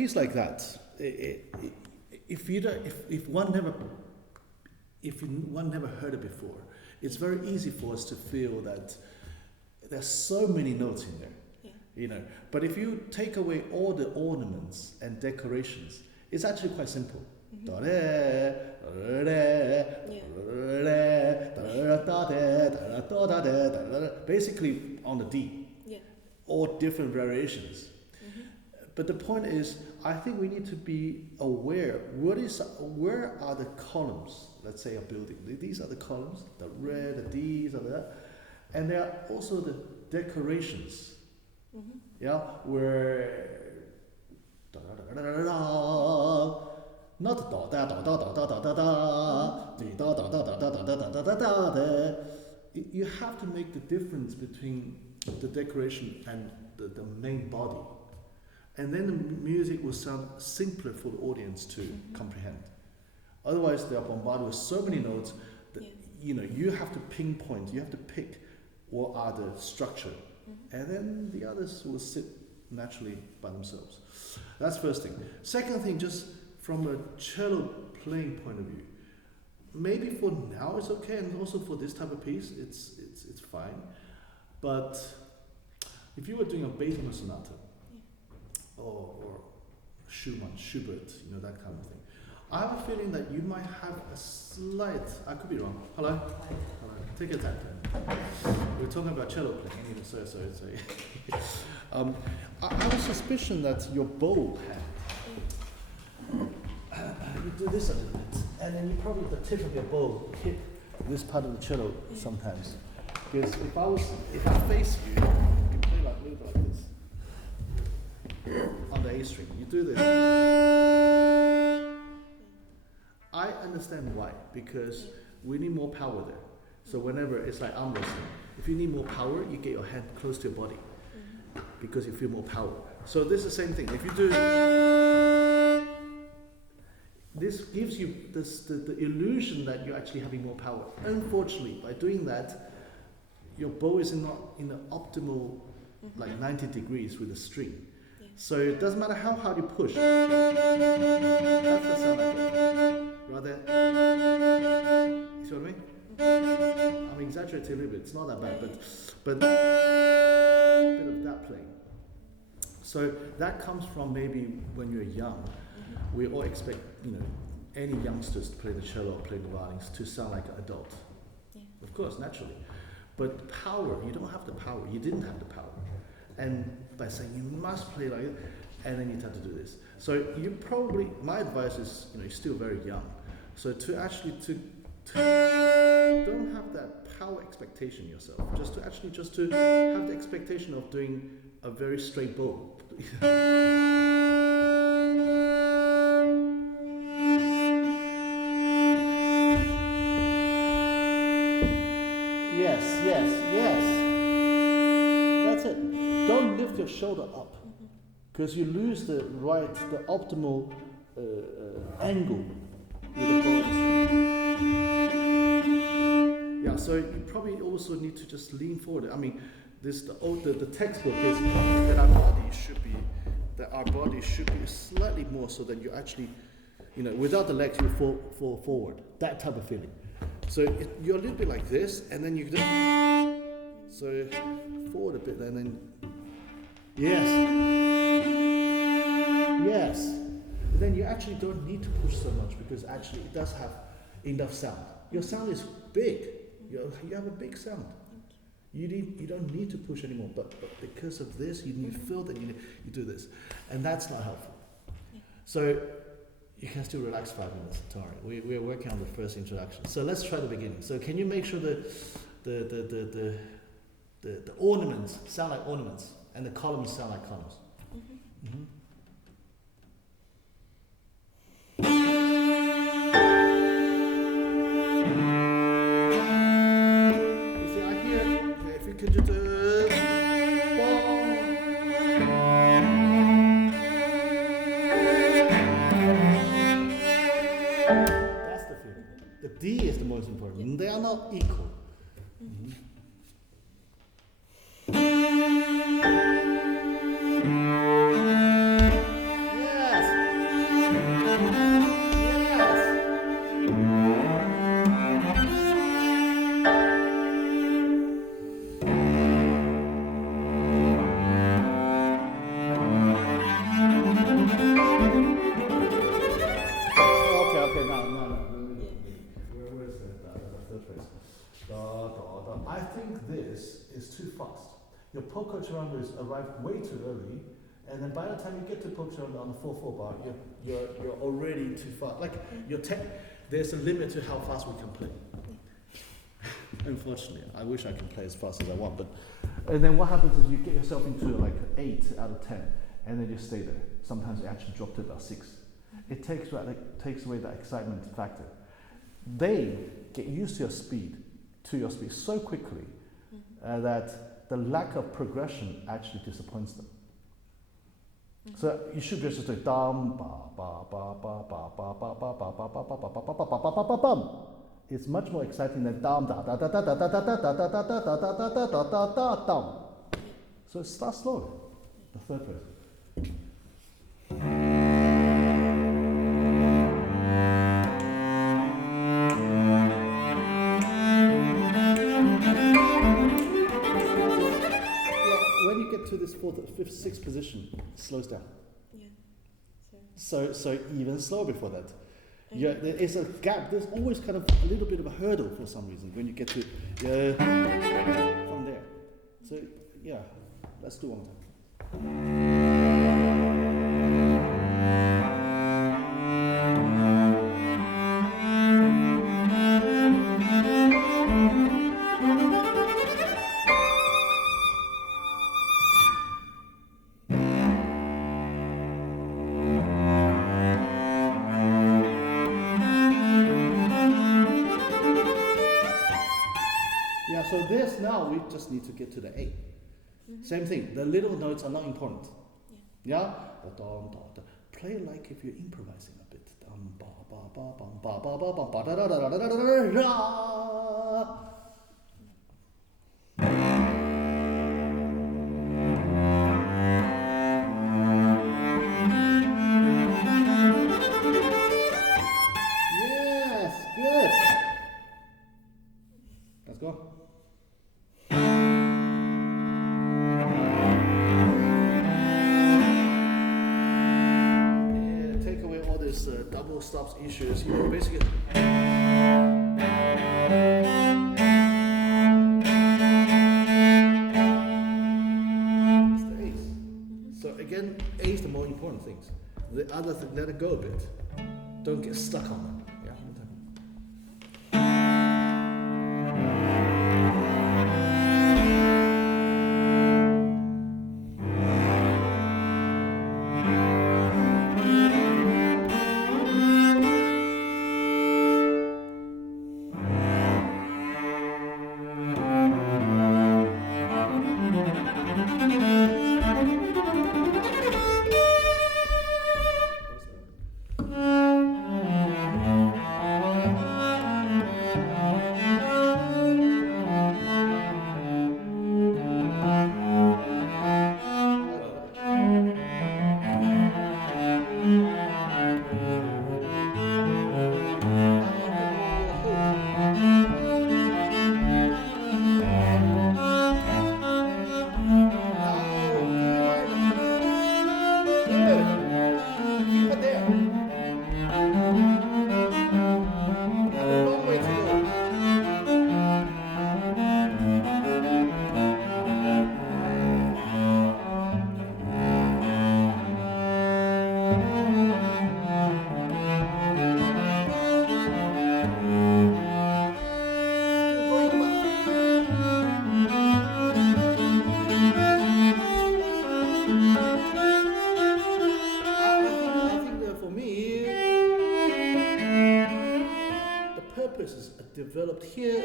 piece like that, if one never heard it before, it's very easy for us to feel that there's so many notes in there. You know, but if you take away all the ornaments and decorations, it's actually quite simple. Basically on the D, all different variations. But the point is, I think we need to be aware, where are the columns, let's say a building. These are the columns, the re, the D's, and there are also the decorations. Yeah, where not da da da da da da da da da da. You have to make the difference between the decoration and the main body, and then the music will sound simpler for the audience to comprehend. Otherwise, they are bombarded with so many notes that you know you have to pinpoint, you have to pick what are the structure. And then the others will sit naturally by themselves. That's first thing. Second thing, just from a cello playing point of view, maybe for now it's okay, and also for this type of piece, it's fine. But if you were doing a Beethoven sonata, or Schumann, Schubert, you know, that kind of thing, I have a feeling that you might have a slight, I could be wrong. Hello? Hello. Take your time. We're talking about cello playing. Sorry. I have a suspicion that your bow hand, you do this a little bit, and then you probably the tip of your bow hit this part of the cello sometimes. Because if I face you, you play like a little bit like this on the A string. You do this. I understand why, because we need more power there. So whenever it's like arm wrestling, if you need more power, you get your hand close to your body because you feel more power. So this is the same thing. If you do this, gives you the illusion that you're actually having more power. Unfortunately, by doing that, your bow is not in the optimal like 90 degrees with the string. So it doesn't matter how hard you push. That's the sound I get. Rather, you see what I mean? I'm exaggerating a little bit. It's not that bad, but a bit of that playing. So that comes from maybe when you're young. We all expect, you know, any youngsters to play the cello or play the violins to sound like an adult. Of course, naturally. But power, you don't have the power. You didn't have the power. And by saying you must play like it, and then you have to do this. So you probably, my advice is, you know, you're still very young. So to actually don't have that power expectation yourself. Just to have the expectation of doing a very straight bow. Yes. That's it. Don't lift your shoulder up, because you lose the optimal angle with the bow. Yeah, so you probably also need to just lean forward. I mean, the textbook is that our body should be slightly more so that you actually, you know, without the legs you fall forward. That type of feeling. So you're a little bit like this, and then you do so forward a bit, and then yes. And then you actually don't need to push so much, because actually it does have enough sound. Your sound is big. You have a big sound. You don't need to push anymore, but because of this, you feel that you do this, and that's not helpful. So you can still relax 5 minutes. Don't worry. We are working on the first introduction. So let's try the beginning. So can you make sure the ornaments sound like ornaments, and the columns sound like columns? D is the most important. They are not equal. Yes. Okay, no. Where is the third phrase? Da, da, da. I think this is too fast. Your pocochirando arrived way too early, and then by the time you get to pocochirando on the 4/4 bar, you're already too fast. Like there's a limit to how fast we can play. Unfortunately, I wish I could play as fast as I want, but and then what happens is you get yourself into like 8 out of 10, and then you stay there. Sometimes you actually drop to about 6. It takes away that excitement factor. They get used to your speed so quickly that the lack of progression actually disappoints them. So you should just say dum ba ba ba ba ba ba ba ba ba ba ba ba ba ba ba ba ba ba bum. It's much more exciting than dum da da da da da da da da da da da da da da da da da da dum. So start slow. The third verse. When you get to this 4th, 5th, 6th position, it slows down. Yeah. So even slower before that. Yeah, there is a gap. There's always kind of a little bit of a hurdle for some reason when you get to from there. So yeah, let's do one more time. So this now we just need to get to the A. Same thing. The little notes are not important. Yeah. Play like if you're improvising a bit. Yes, good. Let's go. Double stops issues, basically. It's the A's. So again, A is the more important things. The other thing, let it go a bit. Don't get stuck on them. Yeah. Developed here.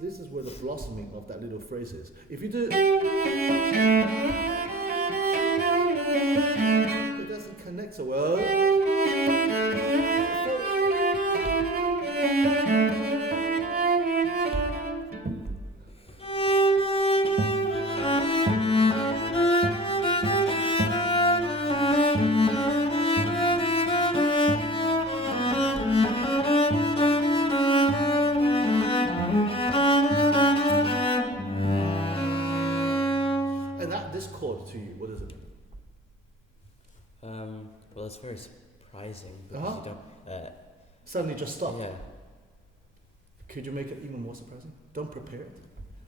This is where the blossoming of that little phrase is. If you do, it doesn't connect so well. Well, it's very surprising because Uh-huh. you don't. Suddenly just stop. Yeah. Could you make it even more surprising? Don't prepare it.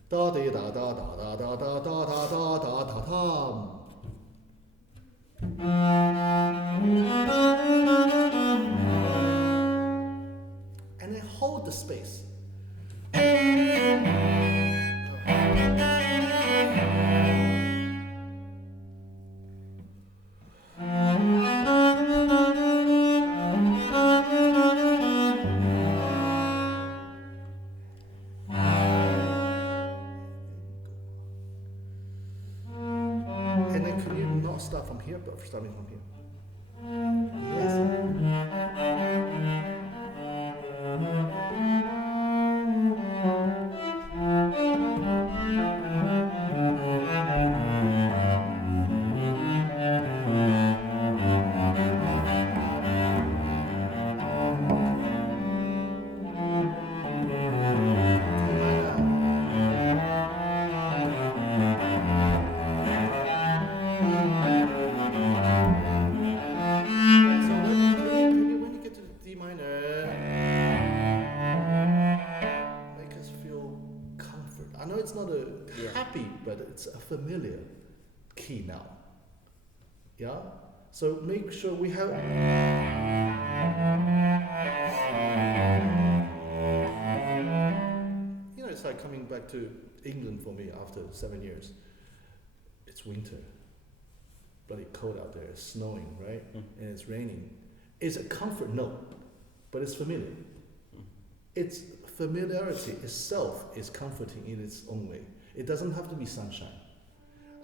Da da da da da da da da da da da da da. And then hold the space. And then can you not start from here, but starting from here? Yes. So when you get to the D minor, make us feel comfort. I know it's not a happy, but it's a familiar key now. Yeah? So make sure we have. You know, it's like coming back to England for me after 7 years. It's winter. Bloody cold out there. It's snowing, right? And it's raining. It's a comfort note, but it's familiar. Its familiarity itself is comforting in its own way. It doesn't have to be sunshine.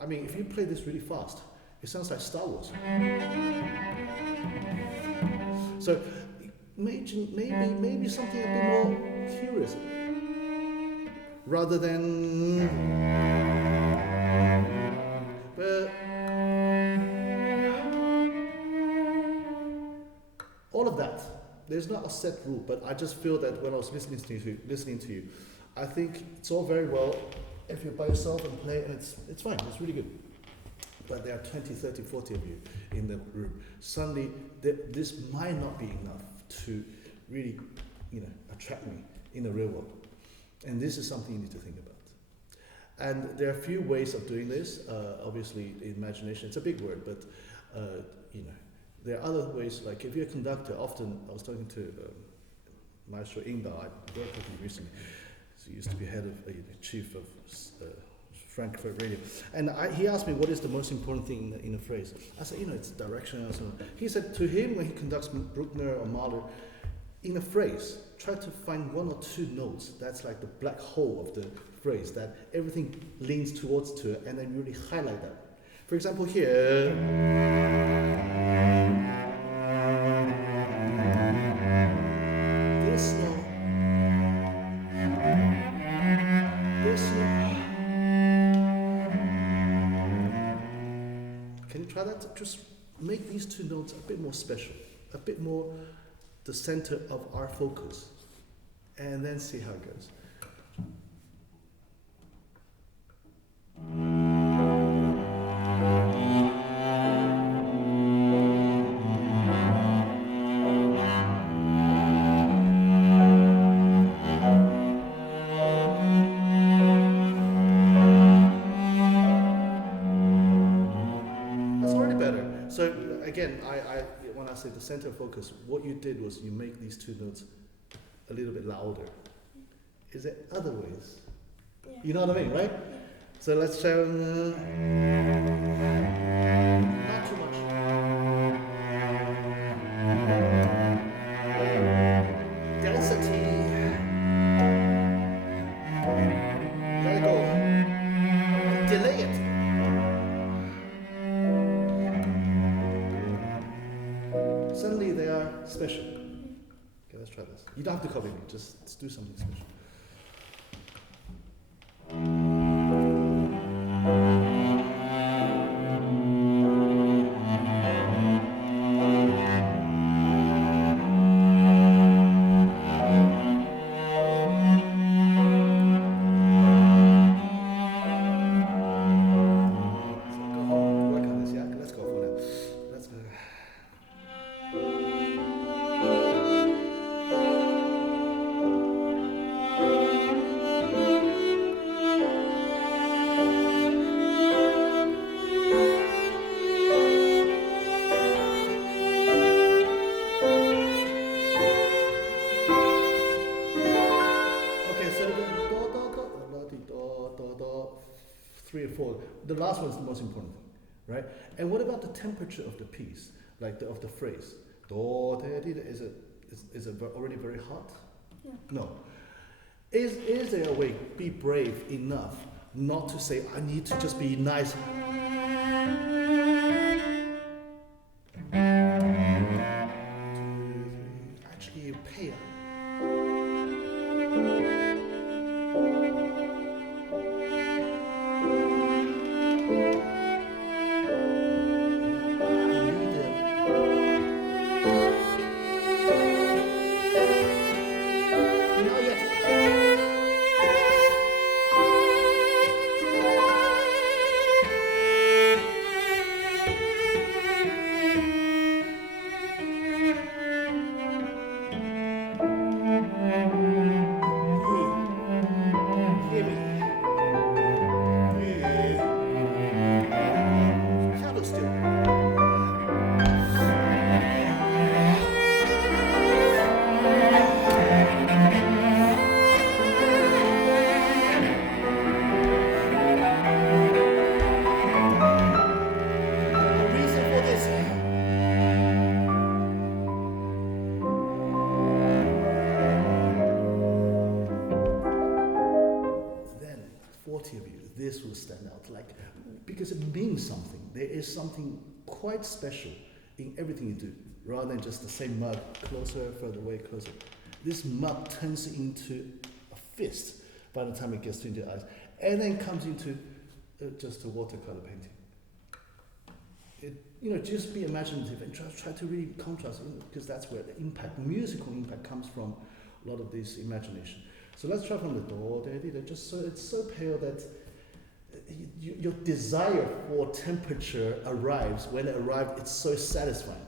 I mean, if you play this really fast, it sounds like Star Wars. So maybe something a bit more curious, rather than. But all of that, there's not a set rule, but I just feel that when I was listening to you, I think it's all very well if you're by yourself and play, and it's fine, it's really good. But there are 20, 30, 40 of you in the room. Suddenly, this might not be enough to really, attract me in the real world. And this is something you need to think about. And there are a few ways of doing this. Obviously, imagination, it's a big word, but, there are other ways, like if you're a conductor, often, I was talking to Maestro Ingda, I worked with him recently. He used to be head of, chief of Frankfurt Radio. And he asked me, what is the most important thing in a phrase? I said, it's direction and so on. He said to him, when he conducts Bruckner or Mahler, in a phrase, try to find one or two notes that's like the black hole of the phrase, that everything leans towards to it, and then really highlight that. For example, here, this note, this note. Can you try that? Just make these two notes a bit more special, a bit more the center of our focus, and then see how it goes. That's already better. So again, when I say the center of focus, what you did was you make these two notes a little bit louder. Is there other ways? Yeah. You know what I mean, right? So let's try. Not too much. Density. Let it go. Delay it. Suddenly they are special. Okay, let's try this. You don't have to copy me, just do something special. So go home, work on this, yeah? Let's go for now. Let's go. the last one is the most important thing, right? And what about the temperature of the piece, like of the phrase? Do, de, di, da, is it already very hot? Yeah. No. Is there a way, be brave enough not to say, I need to just be nice. Actually pay. This will stand out, like, because it means something. There is something quite special in everything you do, rather than just the same mug, closer, further away, closer. This mug turns into a fist by the time it gets into your eyes, and then comes into just a watercolor painting. Just be imaginative and try to really contrast, because that's where the impact, musical impact, comes from. A lot of this imagination. So let's try from the do, de, di, just so it's so pale that your desire for temperature arrives. When it arrives, it's so satisfying.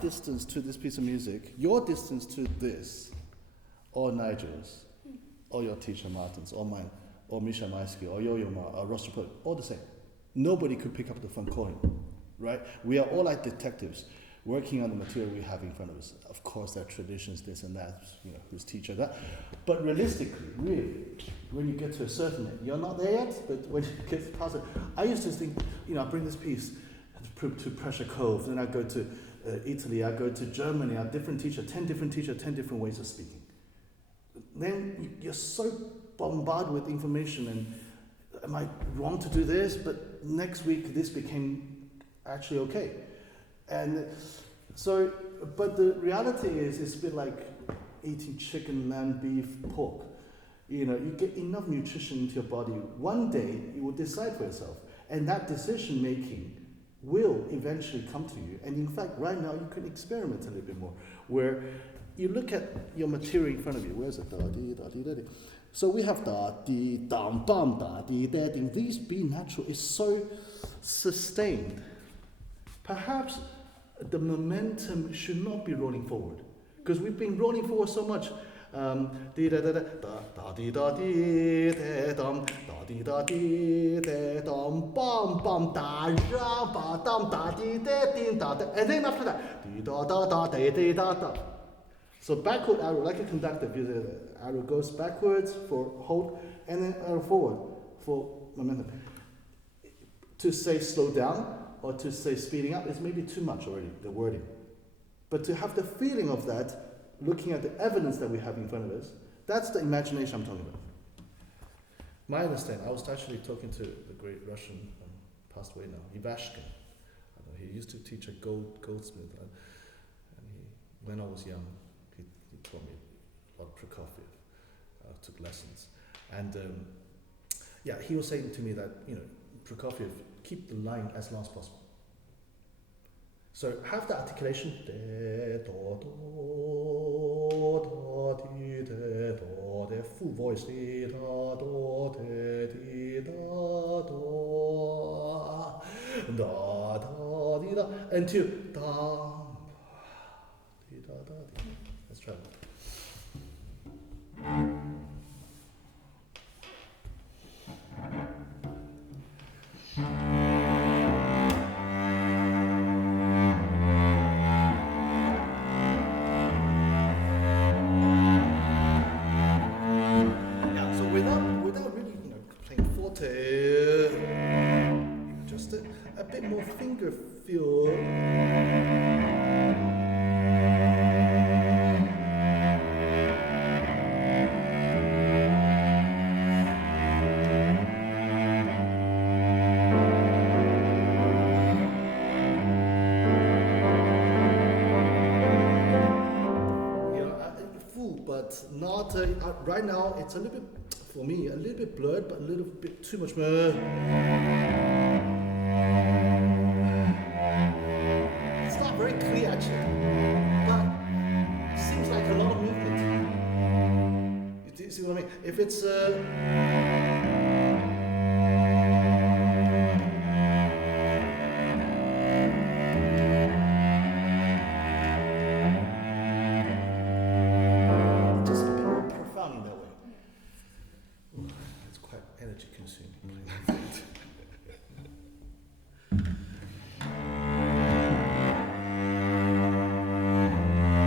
Distance to this piece of music, your distance to this, or Nigel's, or your teacher Martin's, or mine, or Misha Maisky, or Yo-Yo Ma, or Rostropod, all the same. Nobody could pick up the phone calling, right? We are all like detectives working on the material we have in front of us. Of course, there are traditions, this and that, who's teacher that. But realistically, really, when you get to a certain, you're not there yet, but when you get past it, I used to think, I bring this piece to Pressure Cove, then I go to Italy, I go to Germany, I have different teacher, 10 different teachers, 10 different ways of speaking. Then you're so bombarded with information, and am I wrong to do this? But next week this became actually okay. And so, but the reality is, it's a bit like eating chicken, lamb, beef, pork. You get enough nutrition into your body. One day you will decide for yourself, and that decision making will eventually come to you. And in fact, right now, you can experiment a little bit more, where you look at your material in front of you. Where's it? Da, dee, da, dee, da, dee. So we have da, dee, dum, bum, da, dee, da, dee. These B natural is so sustained. Perhaps the momentum should not be rolling forward, because we've been rolling forward so much. Dee da da da da dee da dee da dum da dee da dee da dum bum bum da ra ba dum da dee da ding da da, and then after that dee da da da da dee da da. So backward arrow, like a conductor, the arrow goes backwards for hold, and then arrow forward for momentum. To say slow down or to say speeding up is maybe too much already, the wording. But to have the feeling of that, looking at the evidence that we have in front of us, that's the imagination I'm talking about. My understanding, I was actually talking to the great Russian, passed away now, Ivashkin. He used to teach a goldsmith, and when I was young, he taught me a lot of Prokofiev, took lessons. And he was saying to me that, Prokofiev, keep the line as long as possible. So have the articulation, full voice, until let's try it. Just a bit more finger feel. Full, but not right now. It's a little bit. For me, a little bit blurred, but a little bit too much. It's not very clear actually, but it seems like a lot of movement. You see what I mean? If it's just a bit more profound in that way. It's quite energy consuming.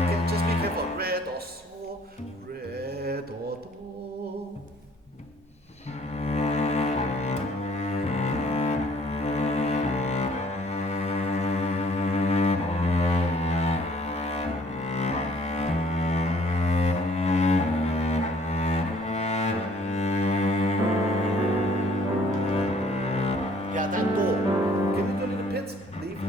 Okay, just be careful. Re, do, so, re, do, do. That door. Can we go to the pits? Leave.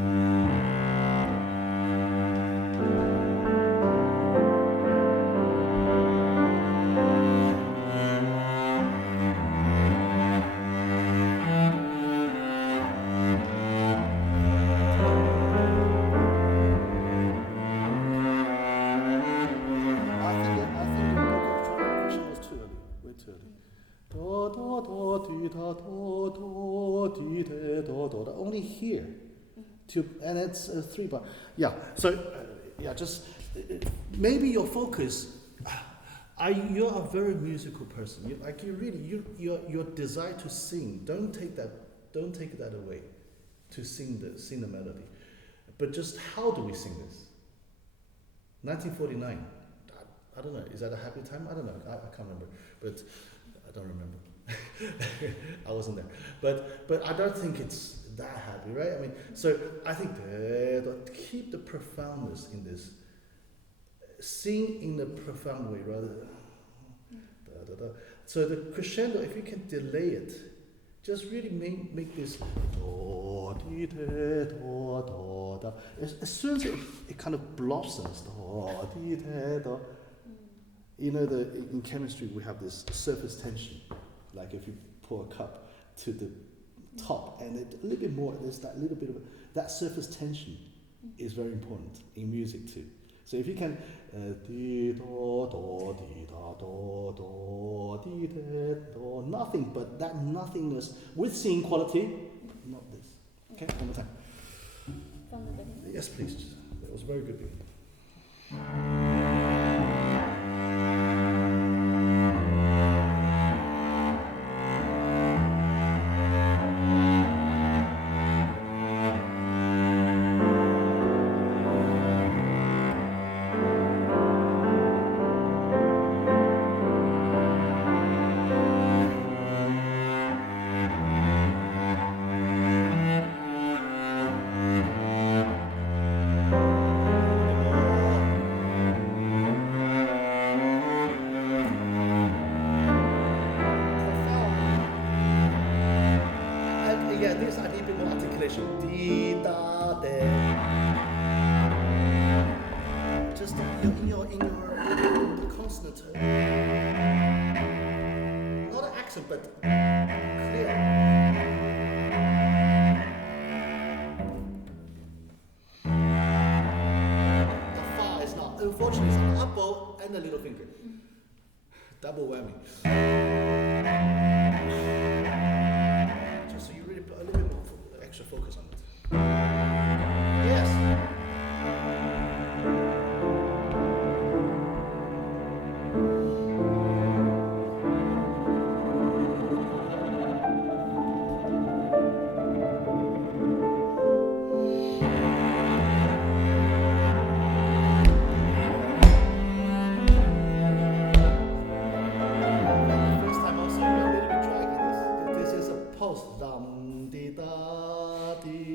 I think the question was too early. Way too early. Da da da dee da da da dee da da da. Only here, and it's 3 bar. Yeah. So just maybe your focus. You're a very musical person. Your desire to sing. Don't take that away. To sing the melody, but just how do we sing this? 1949. I don't know. Is that a happy time? I don't know. I can't remember. But I don't remember. I wasn't there. But I don't think it's that happy, right? I mean, so I think keep the profoundness in this. Sing in a profound way rather than So the crescendo, if you can delay it, just really make this as soon as it kind of blossoms, in chemistry we have this surface tension, like if you pour a cup to the top, and a little bit more. There's that little bit of that surface tension is very important in music too. So if you can di do do di da do do di da do, nothing but that nothingness with singing quality, not this. Okay, one more time. From the beginning. Yes, please. That was very good. Yeah, this I need a bit more articulation. Di da de. Just in your consonant. Not an accent, but clear. The fa is not. Unfortunately, it's an up bow and a little finger. Double whammy. So you really put a little bit more extra focus on it. Yes. First time also you're a little bit dragging this. This is a pulse. Dum di da di